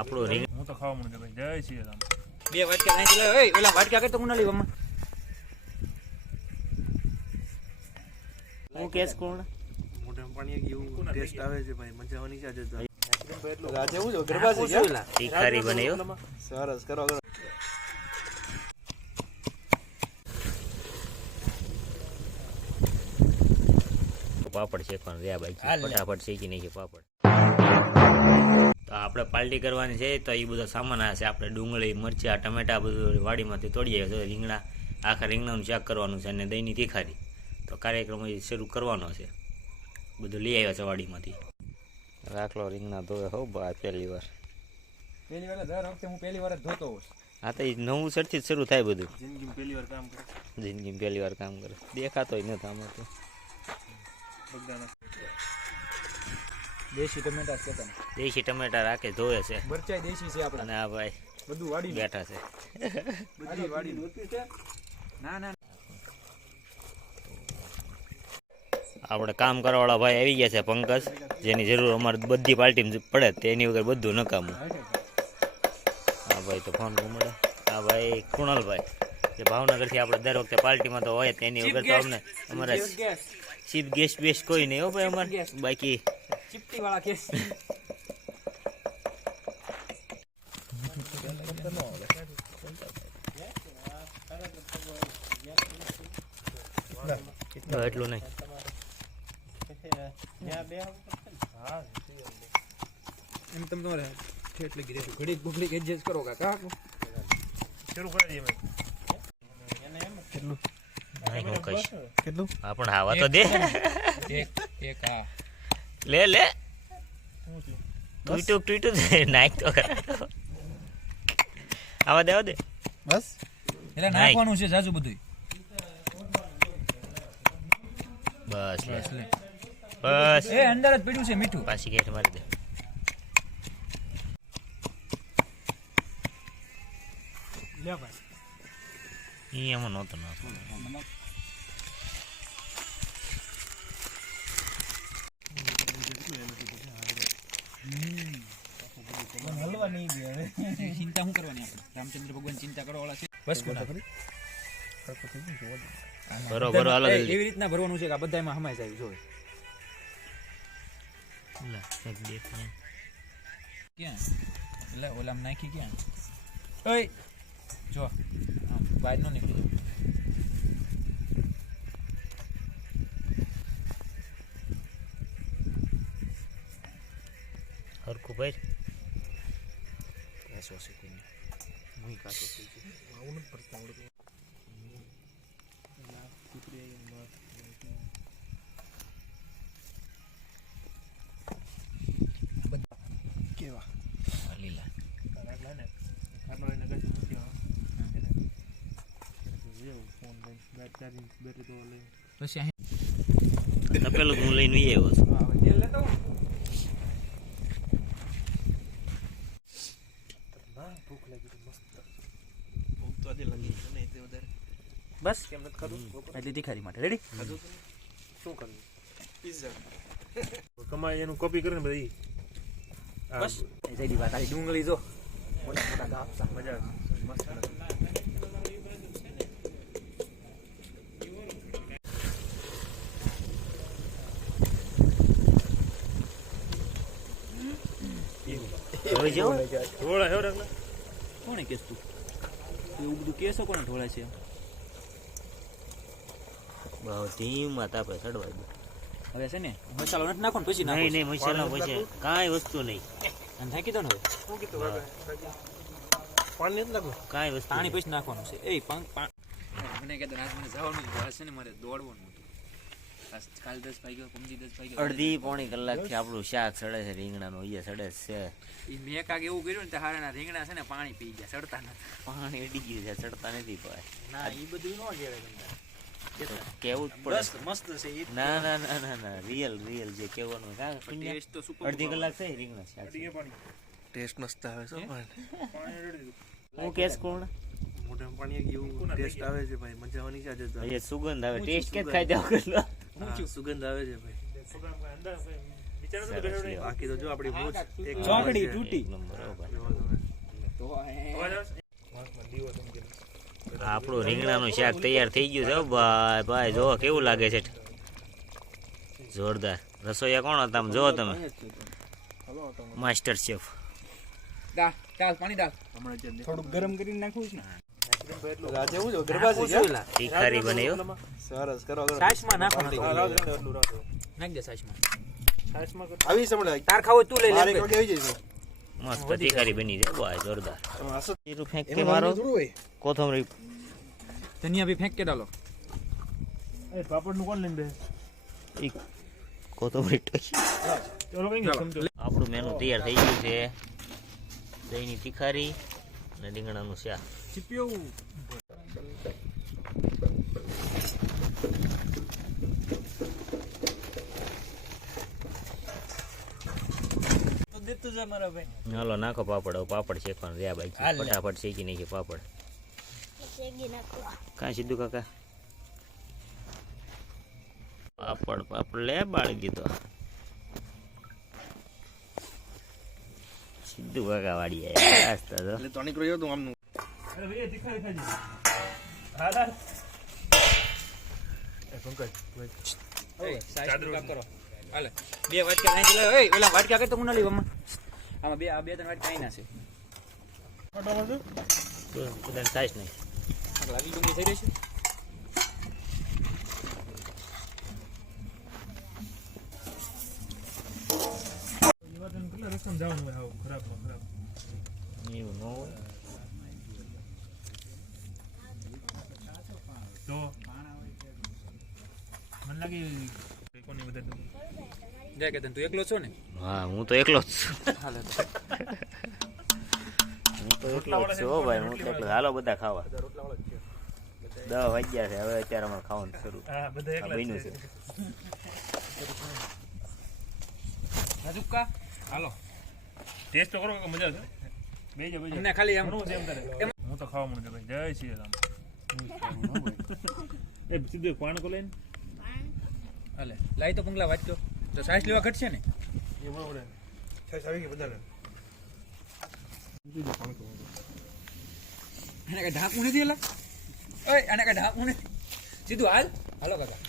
આપણું રીંગ હું તો ખાવા મળે ભાઈ. જય શ્રી રામ. બે વાટકા લઈ લે ઓય ઓલા વાટકા કરતો હું ના લઈ મમ્મા હું કેસ કોણ? મોઢામાં પાણી આવી ગયું ટેસ્ટ આવે છે ભાઈ. મજા આવવાની છે આજે તો. આજે એવું છે ગરબા છે યાર તીખારી બનાવ્યો સરસ કરો કરો. પાપડ શેકવાનું રહ્યા ભાઈ. ફટાફટ શેકી નાખીએ પાપડ. તો આપણે પાલટી કરવાની છે તો એ બધો સામાન આ છે. આપણે ડુંગળી મરચા ટમેટા બધું વાડીમાંથી તોડી આવ્યા છે રીંગણા આખા રીંગણાનું શાક કરવાનું છે અને દહીંની તીખારી. તો કાર્યક્રમ એ શરૂ કરવાનો છે. બધું લઈ આવ્યા છે વાડીમાંથી. રાખલો રીંગણા ધોવે હો બા પહેલી વાર. પહેલી વાર દર વખતે હું પહેલી વાર જ ધોતો હોઉં હા તો એ નવું સરથી જ શરૂ થાય બધું. જિંદગીમાં પહેલી વાર કામ કરે. જિંદગીમાં પહેલી વાર કામ કરે. દેખાતોય નથી આમાં તો. દેશી ટમેટા છે તને દેશી ટમેટા રાખે ધોવે છે. મરચાઈ દેશી છે આપણે. આ ભાઈ બધું વાડી બેઠા છે. બધી વાડી ના ના. આપણે કામ કરવાવાળા ભાઈ આવી ગયા છે પંકજ. જેની જરૂર અમારે બધી પાર્ટીમાં પડે તેની વગર બધું નકામું હા ભાઈ તો ફોન મળે હા ભાઈ કુણાલભાઈ. જે ભાવનગરથી આપણે દર વખતે પાર્ટીમાં તો હોય તેની વગર તો અમને અમારે ચીફ ચીપ ગેસ બેસ કોઈ નહીં હો ભાઈ અમારે. બાકી ચીપટી વાળા કેસ એટલું નહીં એમ તમે તમારે ઘડીક બુકડીક એડજસ્ટ કરો કાકા શરૂ કરી દઈએ કહીશ કેટલું હા પણ હાવા તો દે. એક એક હા લે લે. શું થયું ટૂટું ટૂટું નાખ તો. ખરા. આવા દેવા દે. બસ? એટલે નાખ. નાખવાનું છે જાજુ બધું બસ બસ બસ. એ અંદર જ પડ્યું છે મીઠું. પાછી ગેટ મારી દે. લે ભાઈ. એ એમાં નહોતો નહોતો રામચંદ્ર ભગવાન ચિંતા કરવા વાળા છે. બસ જલ્દી એવી રીતના ભરવાનું છે કે આ બધામાં હમાઈ જાય જોવે. ક્યાં? એટલે ઓલામ નાખી ક્યાં? ઓય! જો બહાર નો નીકળી હરખું ભાઈ. એસો શીખું મુઈ કાતો થઈ ગયો આવું આ પડતા આટલા ને? આટલો એને કઈ મૂકી આવે. એને? એવું ફોન લઈને. તો લઈ પછી તપેલું હું લઈને આવ્યો છું હવે તેલ લેતો આવું. ભૂખ લાગી તો મસ્ત ભૂખ તો આજે લાગી છે ને એટલે વધારે બસ. કેમ નથી ખાધું? એટલે તીખારી માટે. રેડી શું કરવું પિઝા કમાય એનું કોપી કરીને બધી બસ. એ જઈ દીવા તારી ડુંગળી જો. મોટા મોટા ગાપસા મજા મસ્ત ઢોળા હવે જો થોડા હેવ રાખલા કોણે કેસ તું? એવું બધું કેસો કોને ઢોળા છે? ધીમા તાપે ચડવા દે. હવે છે ને મસાલો નથી નાખો ને પછી નાખો. નહીં નહીં મસાલા પછી કાંઈ વસ્તુ નહીં. અને નાખી દો ને હવે? કીધું પાણી નથી લાગુ કાંઈ વસ્તુ પાણી પછી નાખવાનું છે. એ મને કહેતો મને જવાનું છે ને મારે દોડવાનું હતું. કાલ દસ વાગ્યો પમજી દસ વાગ્યો. અડધી પોણી કલાકથી આપણું શાક સડે છે રીંગણાનું અહીંયા સડે છે. એ મેં કાંક એવું કર્યું ને તે હારાના રીંગણા છે ને પાણી પી ગયા સડતા નથી. પાણી અડી ગયું છે ચડતા નથી ભાઈ. ના એ બધું ન કહેવાય તો કેવું જ પડે. મસ્ત છે ના ના ના ના ના રિયલ રિયલ જે કહેવાનું કાં પુણ્ય? ટેસ્ટ તો સુપર અડધી કલાક થઈ રીંગણા શાક ટેસ્ટ મસ્ત આવે છે પણ. પાણી રેડી દીધું. હું કેસ કોણ? મોઢામાં પાણી આવી ટેસ્ટ આવે છે ભાઈ મજા આવવાની છે આજે સુગંધ આવે. ટેસ્ટ કે ખાઈ જાવ કેટલો સુગંધ. આવે છે ભાઈ. તો. બાકી તો જો આપણી ભૂત એક ચોકડી તૂટી. નંબર હો ભાઈ. અવાજ આવે છે? વાંકમાં દીવો ચમકે. આપણું રીંગણાનું શાક તૈયાર થઈ ગયું છે ભાઈ. ભાઈ જો કેવું લાગે છે. જોરદાર. રસોઈયા કોણ હતા જો તમે. માસ્ટર શેફ ગરમ કરીને નાખવું છે. મસ્ત તીખારી બની છે ભાઈ જોરદાર. કોથમરી ધનિયા भी फेंक के डालो એ પાપડનું नु कौन लेंगे एक કોથમરી ટોકી. આપણું મેનુ તૈયાર થઈ ગયું છે. દહીંની તીખારી અને રીંગણાનું શાક. ચીપિયો. તો દેતું જા મારા ભાઈ. હાલો નાખો પાપડ. હવે પાપડ શેકવાનું રહ્યા ભાઈ. ફટાફટ શેકી નાખીએ પાપડ. કાંઈ સીધું કાકા? પાપડ પાપડ લે બાળી તો. સીધું કાકા વાળી આયા તો. તો નીકળ્યો તો આમનું? અરે ભાઈ, એ તીખા તીખા હા, હા. એ પંકજ, ભાઈ. કરો. હાલે. બે વાટકા નાખી લે ઓય ઓલા વાટકા કર તો હું ના લઈ આમાં બે આ બે ત્રણ વાટકા આવી ના છે ફટાફટ સાઈઝ નહીં. લાવી ડુંગળી થઈ રહી છે જવાનું હોય આવું ખરાબમાં ખરાબ. એવું ન હોય તો મને લાગે કોની દઉં. જય કે તું એકલો છો ને હા, હું તો એકલો જ છું હાલે હું તો એકલો જ છું ભાઈ, હું તો એકલો હાલો, બધા ખાવા દસ વાગ્યા છે હવે અત્યારે અમારે ખાવાનું શરૂ. બન્યું છે. છે. હાલો. ટેસ્ટ કરો કે મજા આવશે બે જા બે અમને ખાલી આમ ઘણું છે એમ તારે. હું તો ખાવા મળે ભાઈ. જય શ્રી રામ. એ સીધું પાણકો લઈને? હાલે. લાઈ તો પંગલા વાંચજો તો સાઈઝ લેવા ઘટશે ને? એ બરોબર આવી ગઈ કઈ ઢાંકવું નથી એલા? ઓય આને કાઢા સીધું હાલ. હાલો કાકા.